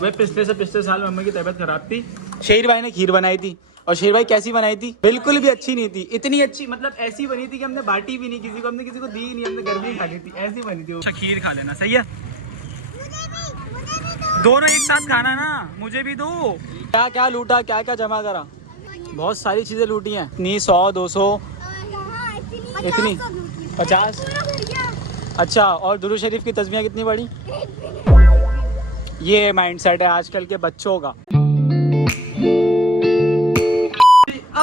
भाई पिछले साल मम्मी की तबीयत खराब थी, शेर भाई ने खीर बनाई थी। और शेर भाई कैसी बनाई थी? बिल्कुल भी अच्छी नहीं थी। इतनी अच्छी मतलब ऐसी बनी थी कि हमने बांटी भी नहीं किसी को, हमने किसी को दी ही नहीं, हमने घर में ही खा ली थी। ऐसी बनी थी। अच्छा खीर खा लेना, सही है। दोनों एक साथ खाना ना, मुझे भी दो। क्या क्या लूटा, क्या क्या जमा करा? बहुत सारी चीजें लूटी हैं। इतनी 100 200 इतनी 50। अच्छा, और दुरूद शरीफ की तस्बीह कितनी बड़ी? ये माइंडसेट है आजकल के बच्चों का।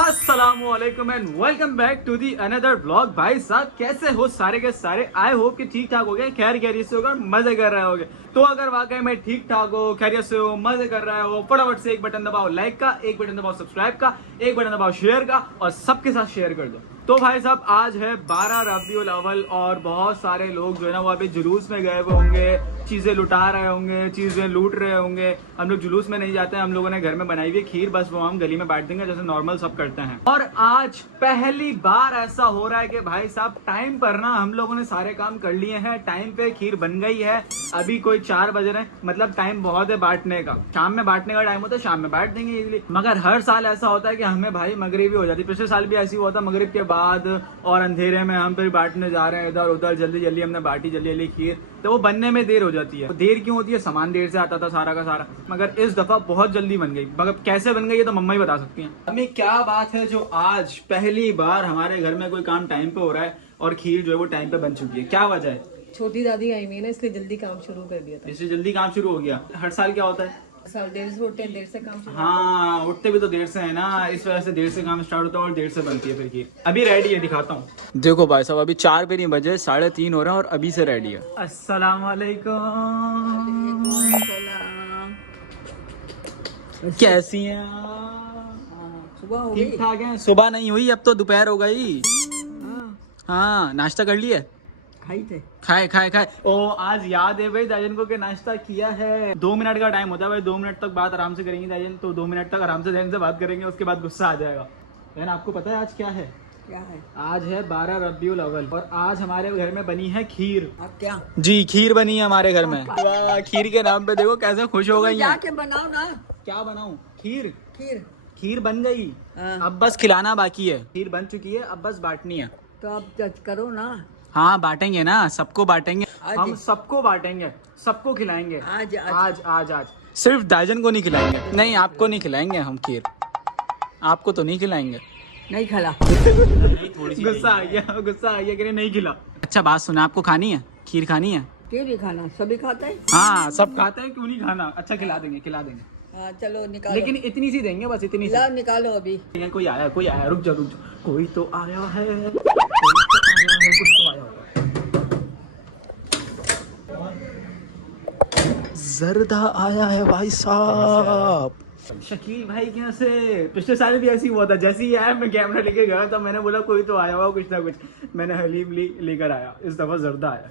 अस्सलामुअलैकुम and welcome back to the another blog. भाई साहब कैसे हो सारे के सारे? आई होप कि ठीक ठाक हो गए, खैर खैरियत से होगा, मजे कर रहे होगे। तो अगर वाकई में ठीक ठाक हो, खैरियत से हो, मजे कर रहे हो, फटाफट से एक बटन दबाओ लाइक का, एक बटन दबाओ सब्सक्राइब का, एक बटन दबाओ शेयर का और सबके साथ शेयर कर दो। तो भाई साहब आज है 12 रबीउल अव्वल और बहुत सारे लोग जो है ना वो अभी जुलूस में गए हुए होंगे, चीजें लुटा रहे होंगे, चीजें लूट रहे होंगे। हम लोग जुलूस में नहीं जाते हैं, हम लोगों ने घर में बनाई हुई खीर, बस वो हम गली में बांट देंगे जैसे नॉर्मल सब करते हैं। और आज पहली बार ऐसा हो रहा है कि भाई साहब टाइम पर ना हम लोगों ने सारे काम कर लिए हैं, टाइम पे खीर बन गई है। अभी कोई 4 बज रहे हैं, मतलब टाइम बहुत है बांटने का। शाम में बांटने का टाइम होता है, शाम में बांट देंगे इजीली। मगर हर साल ऐसा होता है कि हमें भाई मगरिबी हो जाती है। पिछले साल भी ऐसी हुआ था, मगरिब के बाद और अंधेरे में हम फिर बांटने जा रहे हैं इधर उधर, जल्दी जल्दी हमने बांटी जल्दी जल्दी खीर, तो वो बनने में देर हो जाती है। देर क्यों होती है? सामान देर से आता था सारा का सारा, मगर इस दफा बहुत जल्दी बन गई। मगर कैसे बन गई ये तो मम्मा ही बता सकती हैं। अभी क्या बात है जो आज पहली बार हमारे घर में कोई काम टाइम पे हो रहा है और खीर जो है वो टाइम पे बन चुकी है। क्या वजह है? छोटी दादी आई हुई है ना, इसलिए जल्दी काम शुरू कर दिया था। इससे जल्दी काम शुरू हो गया। हर साल क्या होता है? साल देर से उठते हैं, देर से काम शुरू। हाँ, उठते भी तो देर से है ना, इस वजह से देर से काम स्टार्ट होता है और देर से बनती है फिर खीर। अभी रेडी है, दिखाता हूँ। देखो भाई साहब अभी 4 भी नहीं बजे, 3:30 हो रहा है और अभी से रेडी है। अस्सलाम वालेकुम। कैसी हैं? सुबह हो ठीक गई। ठाक है। सुबह नहीं हुई, अब तो दोपहर हो गई। हाँ, नाश्ता कर लिए? खाई थे। खाए। ओ आज याद है भाई दाजन को के नाश्ता किया है। 2 मिनट का टाइम होता है भाई, 2 मिनट तक बात आराम से करेंगे दाजन, तो 2 मिनट तक आराम से दाजन से बात करेंगे, उसके बाद गुस्सा आ जाएगा। बहन आपको पता है आज क्या है? क्या है? आज है 12 रबीउल अव्वल और आज हमारे घर में बनी है खीर। आप क्या? जी खीर बनी है हमारे घर में। वाह, खीर के नाम पे देखो कैसे खुश हो गई है। जाके बनाओ ना। क्या बनाऊं? खीर। खीर खीर बन गई, हाँ। अब बस खिलाना बाकी है। खीर बन चुकी है, अब बस बांटनी है। तो आप जज करो ना। हाँ बांटेंगे ना, सबको बांटेंगे, आज हम सबको बांटेंगे, सबको खिलाएंगे। आज आज सिर्फ दाजन को नहीं खिलाएंगे। नहीं आपको नहीं खिलाएंगे हम खीर, आपको तो नहीं खिलाएंगे। नहीं खिला। गुस्सा आ गया कि नहीं खिला। अच्छा बात सुना, आपको खानी है खीर? खानी है? क्यों नहीं खाना? सभी खाते हैं। हाँ सब खाते हैं, क्यों नहीं खाना? अच्छा खिला देंगे। हाँ चलो निकालो। लेकिन इतनी सी देंगे, बस इतनी सी। लाओ निकालो अभी। कोई आया, रुक जा। कोई तो आया है, कुछ तो आया होगा। जरदा आया है भाई साहब। शकील भाई के यहाँ से पिछले साल भी ऐसी हुआ था, जैसे ही आया मैं कैमरा लेके गया था, मैंने बोला कोई तो आया हुआ कुछ ना कुछ, मैंने हलीम लेकर आया। इस दफा जरदा आया।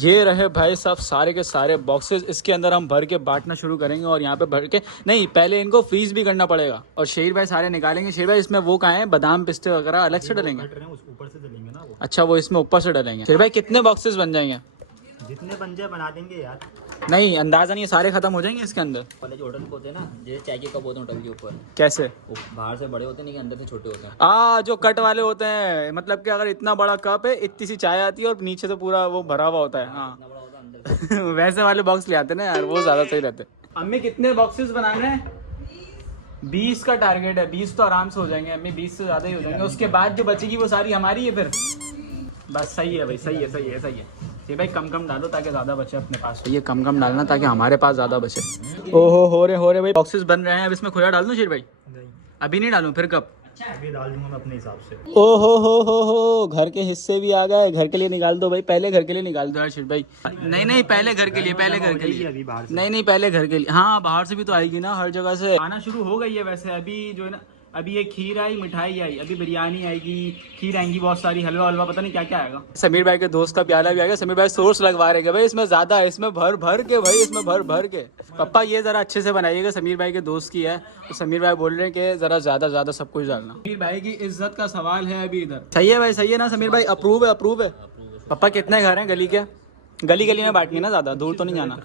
ये रहे भाई साहब सारे के सारे बॉक्सेस, इसके अंदर हम भर के बांटना शुरू करेंगे। और यहाँ पे भर के नहीं, पहले इनको फ्रीज भी करना पड़ेगा। और शेर भाई सारे निकालेंगे। शेर भाई इसमें वो कहाँ है, बादाम पिस्ते वगैरह अलग से डलेंगे? ऊपर से डलेंगे ना वो। अच्छा वो इसमें ऊपर से डलेंगे। शेर भाई कितने बॉक्सेस बन जाएंगे? जितने बन जाए बना देंगे यार। नहीं अंदाजा नहीं, सारे खत्म हो जाएंगे इसके अंदर। पहले जो होटल होते हैं ना, जैसे चाय के कप होते हैं होटल के ऊपर, कैसे? वो बाहर से बड़े होते हैं लेकिन अंदर से छोटे होते हैं। जो कट वाले होते हैं, मतलब कि अगर इतना बड़ा कप है, इतनी सी चाय आती है और नीचे से पूरा वो भरा हुआ होता है। हाँ इतना बड़ा होता है अंदर से। वैसे वाले बॉक्स ले आते ना यार, वो ज्यादा सही रहते। अम्मी कितने बॉक्सेस बनाने हैं? 20 का टारगेट है। 20 तो आराम से हो जाएंगे अम्मी, 20 से ज्यादा ही हो जाएंगे। उसके बाद जो बचेगी वो सारी हमारी है फिर। बस सही है भाई, सही है। ये भाई कम डालो ताकि ज्यादा बचे अपने पास। ये कम डालना ताकि हमारे पास ज्यादा बचे। ओहो हो रहे भाई, बॉक्सेस बन रहे हैं। अब इसमें खोया डाल दूं शेर भाई? नहीं अभी नहीं डालूं, फिर कब? अभी डाल दूंगा मैं अपने हिसाब से। ओहो हो, घर के हिस्से भी आ गए। घर के लिए निकाल दो भाई, पहले घर के लिए निकाल दो यार शेर भाई। नहीं पहले घर के लिए, अभी बाहर से। नहीं पहले घर के लिए। हाँ बाहर से भी तो आएगी ना, हर जगह से आना शुरू हो गई है वैसे। अभी जो है ना, अभी ये खीर आई, मिठाई आई, अभी बिरयानी आएगी, खीर आएंगी बहुत सारी, हलवा पता नहीं क्या क्या आएगा। समीर भाई के दोस्त का प्याला भी आएगा। समीर भाई सोर्स लगवा रहे भाई, इसमें ज्यादा है, इसमें भर के भाई, इसमें भर के। पापा ये जरा अच्छे से बनाइएगा, समीर भाई के दोस्त की है, तो समीर भाई बोल रहे हैं कि जरा ज्यादा सब कुछ डालना। समीर भाई की इज्जत का सवाल है अभी इधर। सही है भाई, सही है ना समीर भाई? अप्रूव है। पापा कितने घर हैं गली के? गली में बांटनी है ना, ज्यादा दूर तो नहीं जाना।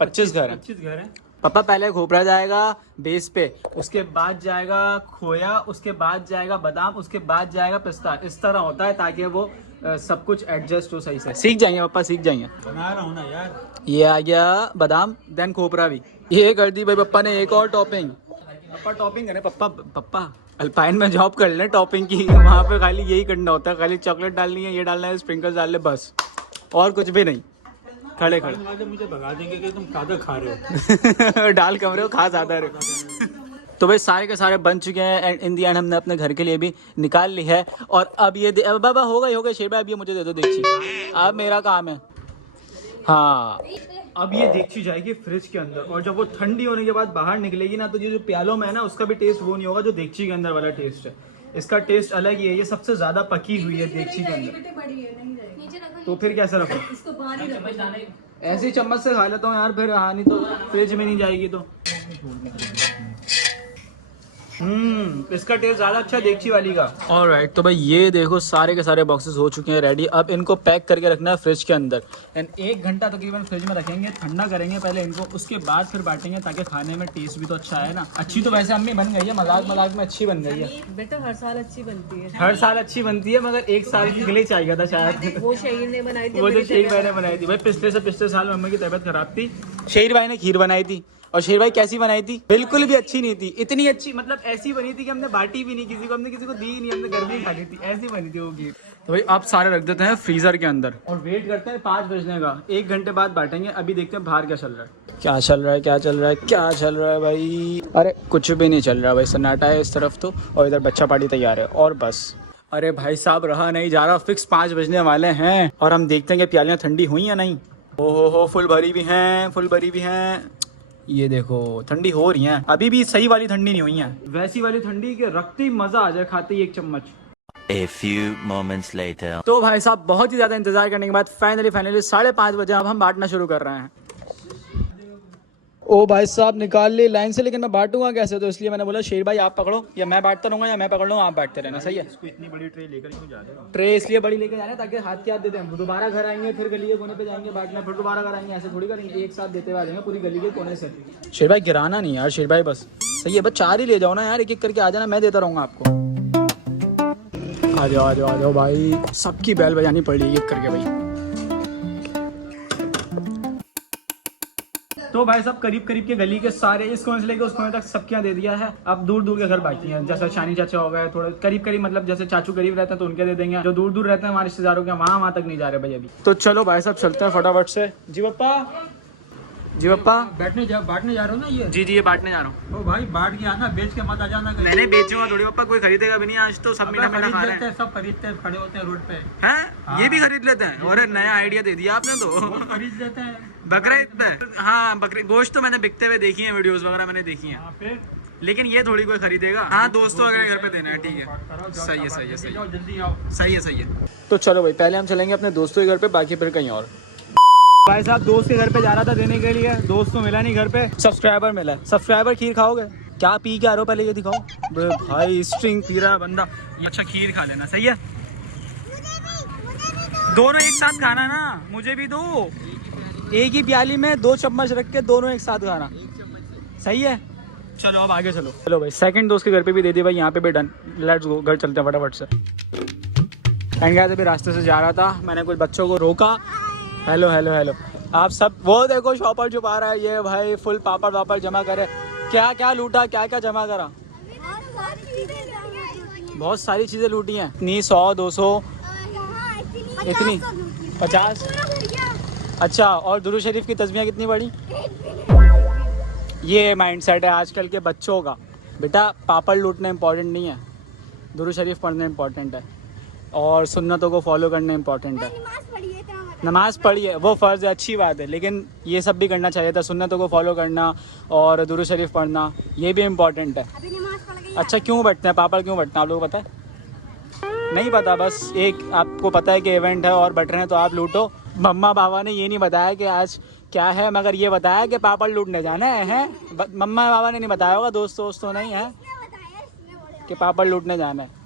25 घर है। पापा पहले खोपरा जाएगा बेस पे, उसके बाद जाएगा खोया, उसके बाद जाएगा बादाम, उसके बाद जाएगा पिस्ता। इस तरह होता है ताकि वो सब कुछ एडजस्ट हो सही से। सीख जाएंगे पापा, सीख जाएंगे। बना रहा हूँ ना यार। ये आ गया बादाम, देन खोपरा भी। ये कर दी भाई पापा ने एक और टॉपिंग। पापा टॉपिंग करें पापा अल्पाइन में जॉब कर ले टॉपिंग की, वहाँ पे खाली यही करना होता है, खाली चॉकलेट डालनी है, ये डालना है, स्प्रिंकल्स डाल ले, बस और कुछ भी नहीं। खड़े खड़े मुझे भगा देंगे कि तुम ज्यादा खा रहे हो। डाल कम रहे हो, खा ज्यादा रहे हो। तो भाई सारे के सारे बन चुके हैं एंड इन दी एंड हमने अपने घर के लिए भी निकाल ली है। और अब ये बाबा हो गई शेर भाई, अब ये मुझे दे दो देख, अब मेरा काम है। हाँ अब ये देगची जाएगी फ्रिज के अंदर, और जब वो ठंडी होने के बाद बाहर निकलेगी ना, तो ये जो प्यालों में है ना, उसका भी टेस्ट वो नहीं होगा जो देगची के अंदर वाला टेस्ट है। इसका टेस्ट अलग ही है, ये सबसे ज्यादा पकी हुई है देगची के अंदर। तो फिर कैसा रखो, ऐसे ही चम्मच से खा लेता हूँ यार, फिर हाँ नहीं तो फ्रिज में नहीं जाएगी तो। इसका टेस्ट ज्यादा अच्छा है देगची वाली का। ऑलराइट, तो भाई ये देखो सारे के सारे बॉक्सेस हो चुके हैं रेडी। अब इनको पैक करके रखना है फ्रिज के अंदर एंड 1 घंटा तकरीबन फ्रिज में रखेंगे, ठंडा करेंगे पहले इनको, उसके बाद फिर बांटेंगे ताकि खाने में टेस्ट भी तो अच्छा है ना। अच्छी तो वैसे अम्मी बन गई है, मजाक में अच्छी बन गई है बेटा, हर साल अच्छी बनती है। हर साल अच्छी बनती है, मगर 1 साल की ग्लिच आ गया था शायद। वो शहीर ने बनाई थी, वो जो शेर भाई ने बनाई थी भाई, पिछले साल मम्मी की तबीयत खराब थी, शेर भाई ने खीर बनाई थी। और शेर भाई कैसी बनाई थी? बिल्कुल भी अच्छी नहीं थी, इतनी अच्छी मतलब ऐसी बनी थी कि हमने बांटी भी नहीं किसी को, हमने किसी को दी नहीं, हमने घर में ही खा ली थी, ऐसी बनी थी वो खीर। तो भाई आप सारे रख देते हैं फ्रीजर के अंदर और वेट करते हैं 5 बजने का, 1 घंटे बाद बांटेंगे। अभी देखते हैं बाहर क्या चल रहा है, क्या चल रहा है भाई। अरे कुछ भी नहीं चल रहा भाई, सन्नाटा है इस तरफ तो, और इधर बच्चा पार्टी तैयार है और बस। अरे भाई साहब रहा नहीं जा रहा, फिक्स 5 बजने वाले हैं और हम देखते हैं कि प्यालियाँ ठंडी हुई या नहीं। ओहो फुल भरी भी हैं। ये देखो ठंडी हो रही हैं, अभी भी सही वाली ठंडी नहीं हुई है, वैसी वाली ठंडी के रखते ही मजा आ जाए, खाते ही 1 चम्मच। A few moments later. तो भाई साहब बहुत ही ज्यादा इंतजार करने के बाद फाइनली 5:30 बजे अब हम बांटना शुरू कर रहे हैं। ओ भाई साहब निकाल ली लाइन से, लेकिन मैं बांटूंगा कैसे, तो इसलिए मैंने बोला शेर भाई आप पकड़ो, या मैं बांटता रहूंगा या मैं पकड़ लूंगा, आप बांटते रहना। सही है। इसको इतनी बड़ी ट्रे लेकर क्यों जा रहे हो? ट्रे इसलिए बड़ी लेके जाना ताकि हाथ के हाथ देते हैं, दोबारा घर आएंगे फिर गली के कोने पे जाएंगे बांटना, फिर दोबारा घर आएंगे, ऐसे थोड़ी करेंगे, एक साथ देते हुए आ जाएंगे पूरी गली के कोने से। शेर भाई गिराना नहीं यार, शेर भाई बस सही है, बस 4 ही ले जाओ ना यार, एक करके आ जाना, मैं देता रहूंगा आपको। आ जाओ भाई, सबकी बैल बजानी पड़ रही है एक करके भाई। तो भाई साहब करीब के गली के सारे इस कोने से लेकर उस कोने तक सबके यहाँ दे दिया है। अब दूर के घर बाकी हैं, जैसे शानी चाचा हो गए, थोड़े करीब मतलब जैसे चाचू करीब रहते हैं तो उनके दे देंगे, जो दूर रहते हैं हमारे रिश्तेदारों के वहाँ तक नहीं जा रहे भाई अभी। तो चलो भाई साहब चलते हैं फटाफट से। जी पप्पा बांटने जा रहे हो ना ये? जी ये बांटने जा रहा हूँ। ओ भाई बांट के आना, बेच के मत आ जाना। मैंने बेचूंगा थोड़ी पप्पा, कोई खरीदेगा भी नहीं, आज तो सब मीना खा रहे हैं। सब खरीदते हैं, खड़े होते हैं रोड पे। हैं ये भी खरीद लेते हैं? और नया आइडिया दे दिया आपने तो। खरीद लेते हैं बकरा पे। हाँ बकरी गोश्त तो मैंने बिकते हुए देखी है, वीडियोस वगैरह मैंने देखी है, फिर लेकिन ये थोड़ी कोई खरीदेगा। हाँ दोस्तों अगर घर पे देना है, ठीक है, सही है। जल्दी आओ। सही है। तो चलो भाई पहले हम चलेंगे अपने दोस्तों के घर पे, बाकी फिर कहीं और। भाई साहब दोस्त के घर पे जा रहा था देने के लिए, दोस्त तो मिला नहीं घर पे, सब्सक्राइबर मिला। सब्सक्राइबर खीर खाओगे? क्या पी के आ रहे हो पहले ये दिखाओ। भाई स्ट्रिंग पी रहा है बंदा। अच्छा खीर खा लेना, सही है। दोनों एक साथ खाना ना, मुझे भी दो। एक ही प्याली में 2 चम्मच रख के दोनों एक साथ खाना, सही है। चलो अब आगे चलो भाई, सेकंड दोस्त के घर पे भी दे दी भाई, यहाँ पे भी डन। लेट्स गो, घर चलते हैं फटाफट से। एंड गाइस अभी रास्ते से जा रहा था, मैंने कुछ बच्चों को रोका। हेलो आप सब, वो देखो शॉपर छुपा रहा है ये भाई, फुल पापड़ वापड़ जमा करे। क्या लूटा, क्या जमा करा? बहुत सारी चीजें लूटी हैं। इतनी 100 200 इतनी 50। अच्छा और दुरूद शरीफ की तस्बीह कितनी बड़ी? ये माइंडसेट है आजकल के बच्चों का। बेटा पापड़ लूटना इंपॉर्टेंट नहीं है, दुरूद शरीफ पढ़ना इंपॉर्टेंट है और सुन्नतों को फॉलो करना इंपॉर्टेंट है। नमाज पढ़िए, वो फ़र्ज़ है, अच्छी बात है, लेकिन ये सब भी करना चाहिए था, सुन्नतों को फॉलो करना और दुरूद शरीफ पढ़ना, ये भी इम्पॉर्टेंट है। अच्छा क्यों बैठते हैं पापड़, क्यों बैठते हैं आप लोगों को पता है? नहीं पता, बस एक आपको पता है कि इवेंट है और बैठ रहे हैं तो आप लूटो। मम्मा बाबा ने ये नहीं बताया कि आज क्या है, मगर ये बताया कि पापड़ लूटने जाना है। मम्मा बाबा ने नहीं बताया होगा, दोस्तों नहीं है कि पापड़ लूटने जाना है।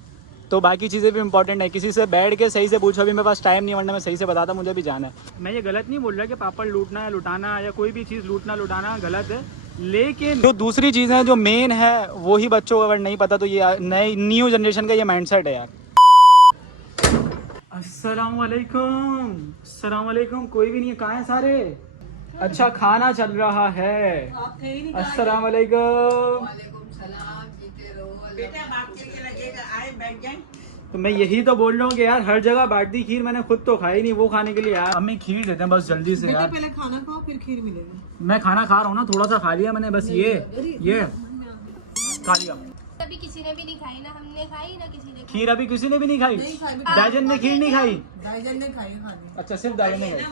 तो बाकी चीज़ें भी इंपॉर्टेंट है, किसी से बैठ के सही से पूछो। अभी मेरे पास टाइम नहीं, वरना मैं सही से बताता, मुझे भी जाना है। मैं ये गलत नहीं बोल रहा कि पापड़ लूटना या लुटाना या कोई भी चीज़ लूटना लुटाना गलत है, लेकिन जो दूसरी चीज़ें जो मेन है वो ही बच्चों को अगर नहीं पता तो ये नई न्यू जनरेशन का ये माइंडसेट है यार। अस्सलाम वालेकुम, अस्सलाम वालेकुम। कोई भी नहीं है, कहाँ है सारे? अच्छा खाना चल रहा है। अस्सलाम वालेकुम। तो मैं यही तो बोल रहा हूँ कि यार हर जगह बांट दी खीर, मैंने खुद तो खाई नहीं, वो खाने के लिए यार हमें खीर देते हैं बस जल्दी से यार। पहले खाना खाओ फिर खीर मिलेगी। मैं खाना खा रहा हूँ ना, थोड़ा सा खा लिया मैंने बस, ये खा लिया। अभी किसी ने भी नहीं खाई ना, हमने खाई ना किसी ने खाई। खीर अभी किसी ने भी नहीं खाई। दाजन ने खीर नहीं खाई। दाईजान ने खाई खाने। अच्छा सिर्फ दाजन ने खाई, जब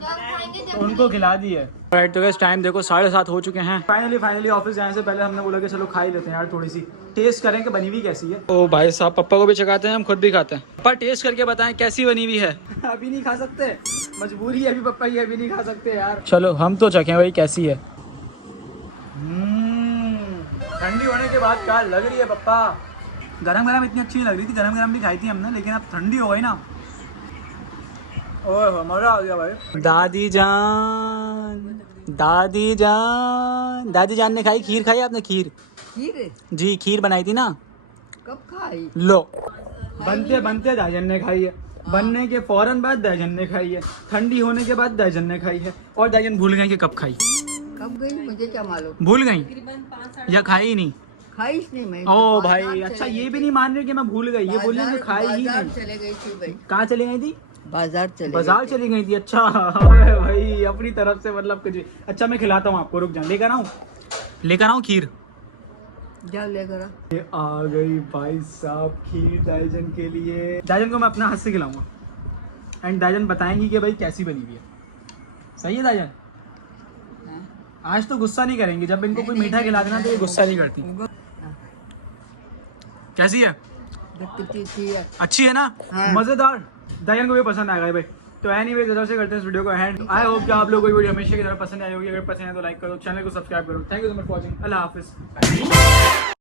खाएंगे तो जब उनको खिला दी है। राइट तो गाइस टाइम देखो 7:30 हो चुके हैं। फाइनली ऑफिस जाने से पहले हमने बोला कि चलो खा ही लेते हैं यार, थोड़ी सी टेस्ट करें कि बनी हुई कैसी है। ओ भाई साहब, पप्पा को भी चखाते हैं, हम खुद भी खाते हैं। पप्पा टेस्ट करके बताएं कैसी बनी हुई है। अभी नहीं खा सकते, मजबूरी है अभी पप्पा की, अभी नहीं खा सकते यार। चलो हम तो चखें भाई कैसी है। ठंडी होने के बाद क्या लग रही है पप्पा। गरम गरम इतनी अच्छी नहीं लग रही थी, गरम गरम भी खाई थी हमने, लेकिन अब ठंडी हो गई ना, ओह मजा आ गया भाई। दादी जान, दादी जान, दादी जान ने खाई खीर, खाई आपने खीर? खीर जी खीर बनाई थी ना। कब खाई? लो बनते बनते दाजन ने खाई है, बनने के फौरन बाद दाजन ने खाई है, ठंडी होने के बाद दाजन ने खाई है, और दाजन भूल गए कि कब खाई। कब गई मुझे क्या मालूम। भूल गई या खाई ही नहीं? खाई नहीं मैं। ओ भाई अच्छा, ये भी नहीं मान रहे कि मैं भूल गई, ये बोल रही कि खाई ही नहीं। चले गई थी भाई। कहाँ चली गई थी? बाजार चली गई थी। अच्छा अरे भाई अपनी तरफ से मतलब कुछ। अच्छा मैं खिलाता हूँ आपको, रुक जाओ, लेकर आऊँ खीर। जा लेकर आ। ये आ गई भाई साहब खीर दाजन के लिए। दाजन को मैं अपना हाथ से खिलाऊंगा एंड दाजन बताएंगी कि भाई कैसी बनी हुई है। सही है दाजन? आज तो गुस्सा नहीं करेंगी, जब इनको कोई मीठा खिला देना तो ये गुस्सा नहीं करती। कैसी है? अच्छी है ना? हाँ। मजेदार। दाजन को भी पसंद आएगा भाई। तो एनीवे तरफ से करते हैं इस वीडियो को एंड। आई होप कि आप लोगों को वीडियो हमेशा की तरह पसंद आई होगी। अगर पसंद है तो लाइक करो, चैनल को सब्सक्राइब करो। Thank you so much for watching. Allah Hafiz.